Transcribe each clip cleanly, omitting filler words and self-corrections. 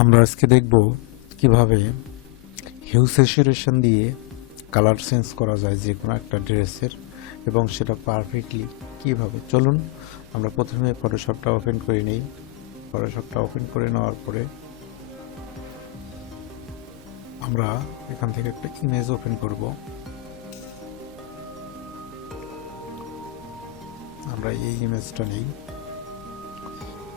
আমরা আজকে দেখব কিভাবে হিউ স্যাচুরেশন দিয়ে কালার চেঞ্জ করা যায় যে কোনো একটা ড্রেসের, এবং সেটা পারফেক্টলি কিভাবে। চলুন আমরা প্রথমে ফটোশপটা ওপেন করে নেই। ফটোশপটা ওপেন করে নেওয়ার পরে আমরা এখান থেকে একটা ইমেজ ওপেন করব। আমরা এই ইমেজটা নেই।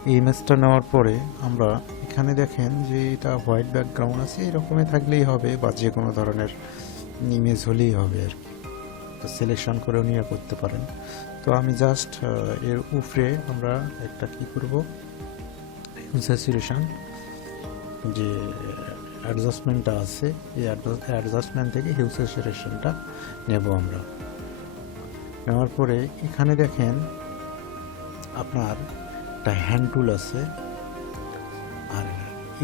এই ইমেজটা নেওয়ার পরে আমরা এখানে দেখেন যে এটা হোয়াইট ব্যাকগ্রাউন্ড আছে, এরকমই থাকলেই হবে, বা যে কোনো ধরনের ইমেজ হলেই হবে আর কি। তো সিলেকশন করেও নিয়ে করতে পারেন। তো আমি জাস্ট এর উপরে আমরা একটা কি করব, স্যাচুরেশন যে অ্যাডজাস্টমেন্টটা আছে, এই অ্যাডজাস্টমেন্ট থেকে হিউ স্যাচুরেশনটা নেব আমরা। নেওয়ার পরে এখানে দেখেন আপনার একটা হ্যান্ড টুল আছে, আর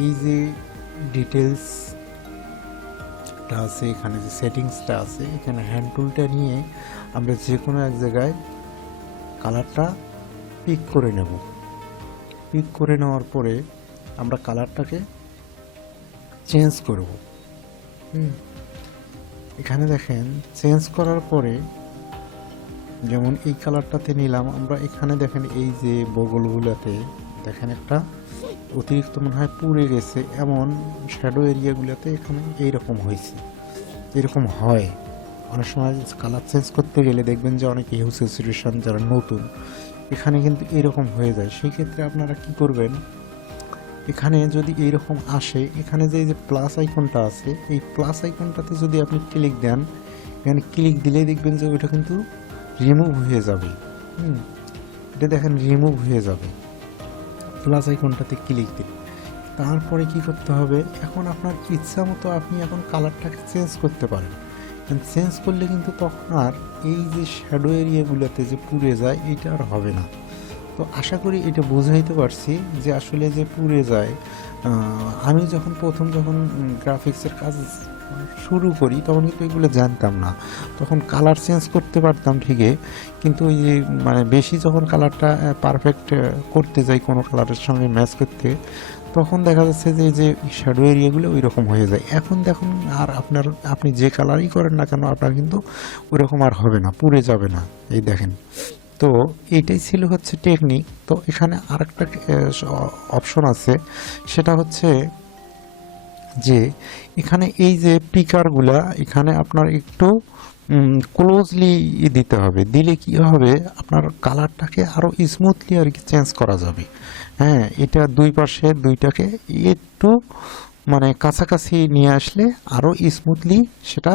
এই যে ডিটেলসটা আছে, এখানে যে সেটিংসটা আছে, এখানে হ্যান্ড টুলটা নিয়ে আমরা যে কোনো এক জায়গায় কালারটা পিক করে নেব। পিক করে নেওয়ার পরে আমরা কালারটাকে চেঞ্জ করব। এখানে দেখেন চেঞ্জ করার পরে যেমন এই কালারটাতে নিলাম আমরা, এখানে দেখেন এই যে বগলগুলোতে দেখেন একটা অতিরিক্ত মনে হয় পুড়ে গেছে, এমন শ্যাডো এরিয়াগুলোতে এখানে এইরকম হয়েছে। এরকম হয় অনেক সময় কালার চেঞ্জ করতে গেলে, দেখবেন যে অনেক হিউ স্যাচুরেশন যারা নতুন এখানে কিন্তু এরকম হয়ে যায়। সেই ক্ষেত্রে আপনারা কি করবেন, এখানে যদি এইরকম আসে, এখানে যে প্লাস আইকনটা আছে, এই প্লাস আইকনটাতে যদি আপনি ক্লিক দেন, এখানে ক্লিক দিলেই দেখবেন যে ওইটা কিন্তু রিমুভ হয়ে যাবে। এটা দেখেন রিমুভ হয়ে যাবে প্লাস আইকনটাতে ক্লিক দিন। তারপরে কি করতে হবে, এখন আপনার ইচ্ছা মতো আপনি এখন কালারটাকে চেঞ্জ করতে পারেন। চেঞ্জ করলে কিন্তু তখন আর এই যে শ্যাডো এরিয়াগুলোতে যে পুড়ে যায় এটা আর হবে না। তো আশা করি এটা বোঝাইতে পারছি যে আসলে যে পুড়ে যায়। আমি যখন গ্রাফিক্সের কাজ শুরু করি তখন কিন্তু এগুলো জানতাম না, তখন কালার চেঞ্জ করতে পারতাম ঠিকই, কিন্তু ওই যে বেশি যখন কালারটা পারফেক্ট করতে যাই কোনো কালারের সঙ্গে ম্যাচ করতে, তখন দেখা যাচ্ছে যে যে শ্যাডো এরিয়াগুলো ওই রকম হয়ে যায়। এখন দেখুন আর আপনি যে কালারই করেন না কেন আপনার কিন্তু ওই রকম আর হবে না, পুড়ে যাবে না। এই দেখেন, তো এইটাই ছিল হচ্ছে টেকনিক। তো এখানে আরেকটা অপশন আছে, সেটা হচ্ছে যে এখানে এই যে পিকারগুলা এখানে আপনার একটু ক্লোজলি দিতে হবে। দিলে কি হবে, আপনার কালারটাকে আরও স্মুথলি আর কি চেঞ্জ করা যাবে। হ্যাঁ, এটা দুই পাশে দুইটাকে একটু কাছাকাছি নিয়ে আসলে আরও স্মুথলি সেটা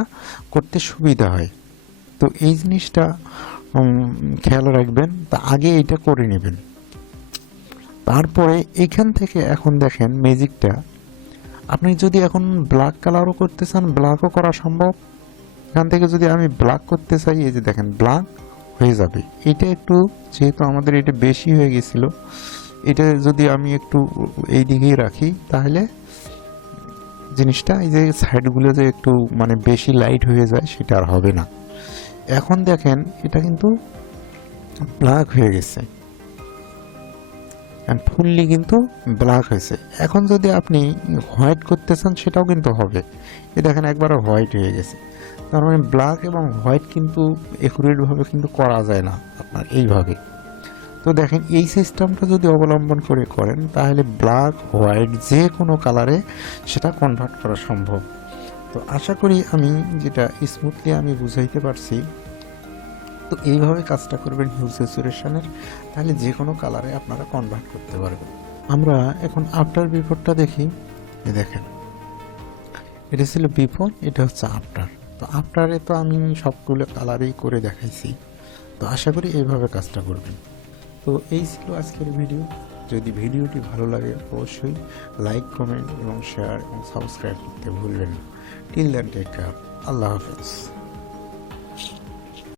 করতে সুবিধা হয়। তো এই জিনিসটা খেয়াল রাখবেন, তা আগে এটা করে নেবেন। তারপরে এখান থেকে এখন দেখেন ম্যাজিকটা, আপনি যদি এখন ব্ল্যাক কালারও করতে চান ব্ল্যাকও করা সম্ভব। এখান থেকে যদি আমি ব্ল্যাক করতে চাই, এই যে দেখেন ব্ল্যাক হয়ে যাবে। এটা একটু যেহেতু আমাদের এটা বেশি হয়ে গেছিল, এটা যদি আমি একটু এই দিকেই রাখি তাহলে জিনিসটা এই যে সাইডগুলো যে একটু বেশি লাইট হয়ে যায় সেটা আর হবে না। এখন দেখেন এটা কিন্তু ব্ল্যাক হয়ে গেছে, ফুললি কিন্তু ব্ল্যাক হয়েছে। এখন যদি আপনি হোয়াইট করতে চান সেটাও কিন্তু হবে। এই দেখেন একবার হোয়াইট হয়ে গেছে। তার ব্ল্যাক এবং হোয়াইট কিন্তু একুরেটভাবে কিন্তু করা যায় না আপনার এইভাবে। তো দেখেন এই সিস্টেমটা যদি অবলম্বন করে করেন তাহলে ব্ল্যাক হোয়াইট যে কোনো কালারে সেটা কনভার্ট করা সম্ভব। তো আশা করি আমি যেটা স্মুথলি আমি বুঝাইতে পারছি। তো এইভাবে কাজটা করবেন হিউ স্যাচুরেশনের, তাহলে যে কোনো কালারে আপনারা কনভার্ট করতে পারবেন। আমরা এখন আফটার বিফোরটা দেখি। দেখেন এটা ছিল বিফোর, এটা হচ্ছে আফটার। তো আফটারে তো আমি সবগুলো কালারেই করে দেখাইছি। তো আশা করি এইভাবে কাজটা করবেন। তো এই ছিল আজকের ভিডিও। যদি ভিডিওটি ভালো লাগে অবশ্যই লাইক, কমেন্ট এবং শেয়ার এবং সাবস্ক্রাইব করতে ভুলবেন না। Till then take care. আল্লাহ হাফেজ।